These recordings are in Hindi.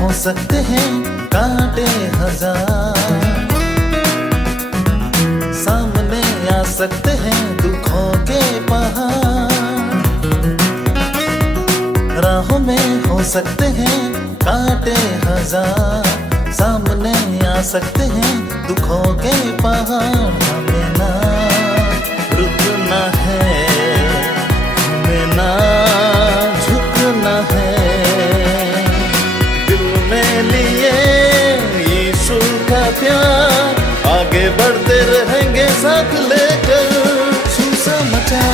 हो सकते हैं कांटे हजार, सामने आ सकते हैं दुखों के पहाड़, राहों में हो सकते हैं कांटे हजार, सामने आ सकते हैं दुखों के पहाड़। हमें ना रुकना है, हमें ना झुकना है, दिल में लिए यीशु का प्यार, आगे बढ़ते रहेंगे साथ लेकर सुसमाचार।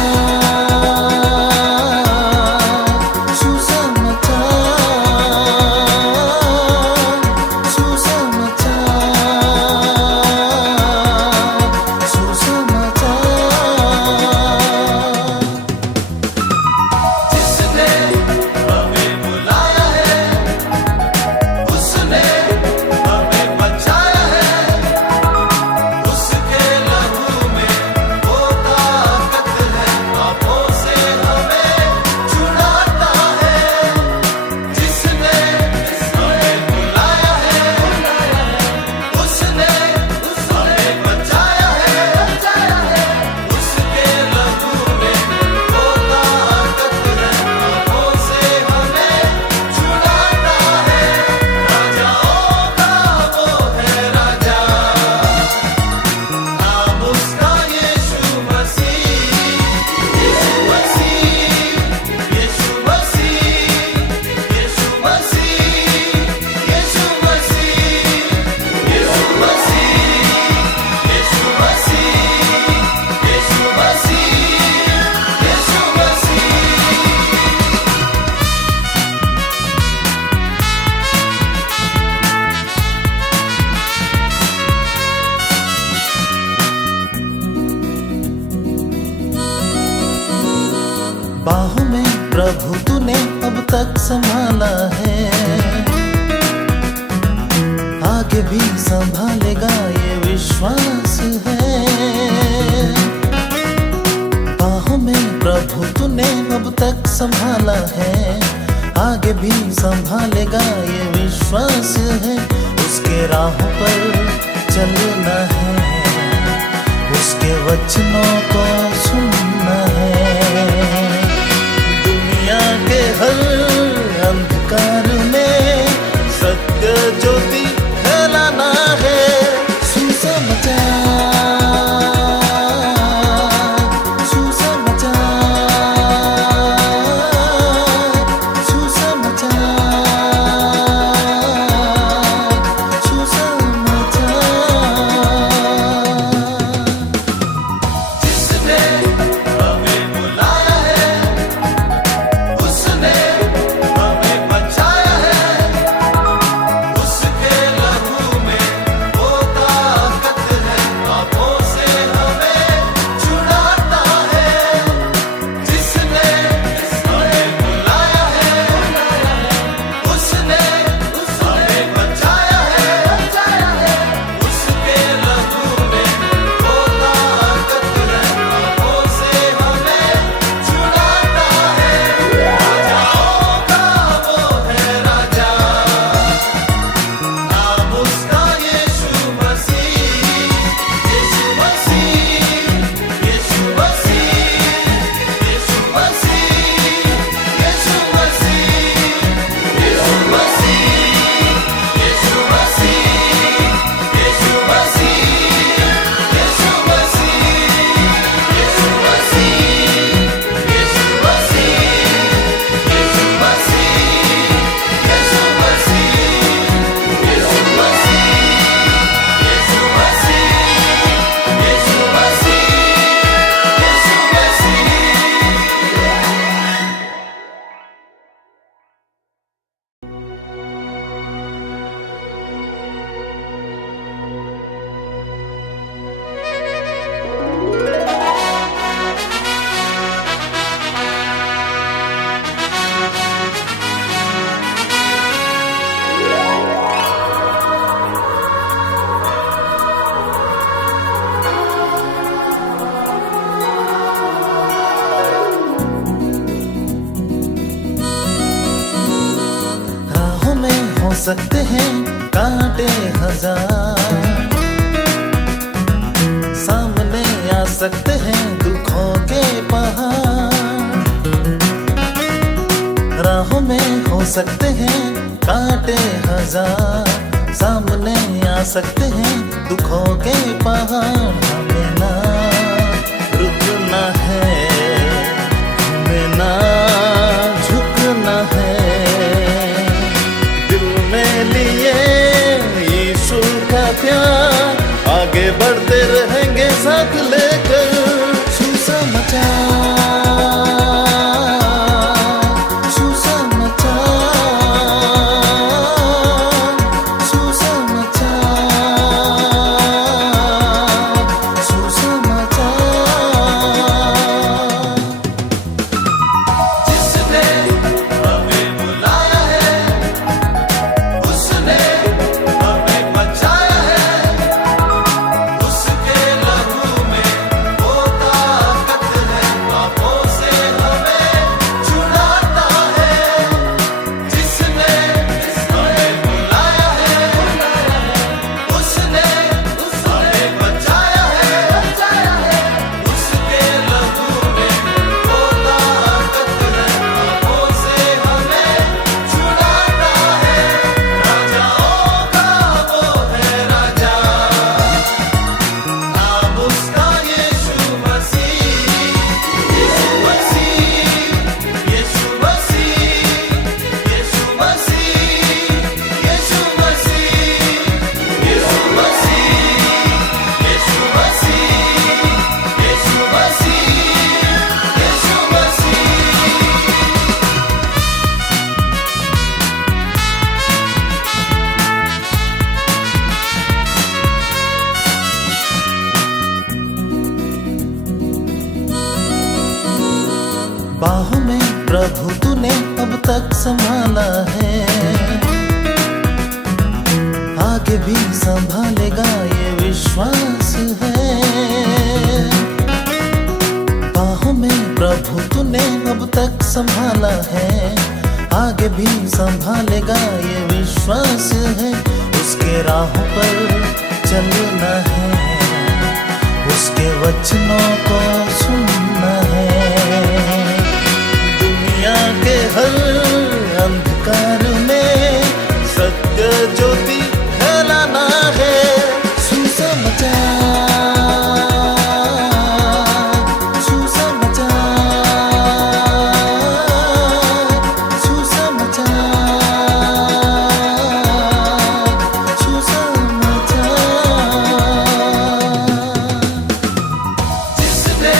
बाहों में प्रभु तूने अब तक संभाला है, आगे भी संभालेगा ये विश्वास है। बाहों में प्रभु तूने अब तक संभाला है, आगे भी संभालेगा ये विश्वास है। उसके राहों पर चलना है, उसके वचनों को सुनना है, के हर अंधकार में सत्य ज्योति फैलाना है। सुसमाचार, सुसमाचार, सुसमाचार, सुसमाचार। जिसने हमें हो सकते हैं कांटे हजार, सामने आ सकते हैं दुखों के पहाड़, राहों में हो सकते हैं कांटे हजार, सामने आ सकते हैं दुखों के पहाड़। हमें ना रुकना है, हमें ना झुकना है, दिल में लिए यीशु का प्यार, आगे बढ़ते रहेंगे साथ लेकर। सुसमाचार, सुसमाचार, सुसमाचार, सुसमाचार। जिसने हमें बुलाया है, उसने हमें बचाया है, उसके लहू में वो ताकत है, पापों से हमें छुड़ाता है। जिसने हमें बुलाया है, उसने हमें बचाया है, उसके लहू में वो ताकत है, पापों से हमें छुड़ाता है। राजाओं का वो है राजा, नाम उसका यीशु मसीह, यीशु मसीह, यीशु मसीह, यीशु मसीह, यीशु मसीह, यीशु मसीह, यीशु मसीह, यीशु मसीह, यीशु बाहों में प्रभु तूने अब तक संभाला है, आगे भी संभालेगा ये विश्वास है। बाहों में प्रभु तूने अब तक संभाला है, आगे भी संभालेगा ये विश्वास है। उसके राहों पर चलना है, उसके वचनों को सुनना है, दुनिया के हर अंधकार में सत्य ज्योति फैलाना है। सुसमाचार, सुसमाचार, सुसमाचार, सुसमाचार। जिसने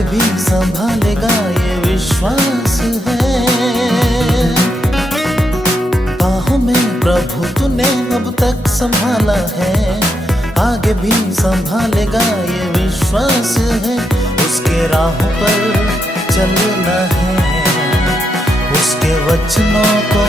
आगे भी संभालेगा ये विश्वास है। बाहों में प्रभु तूने अब तक संभाला है, आगे भी संभालेगा ये विश्वास है। उसके राहों पर चलना है, उसके वचनों को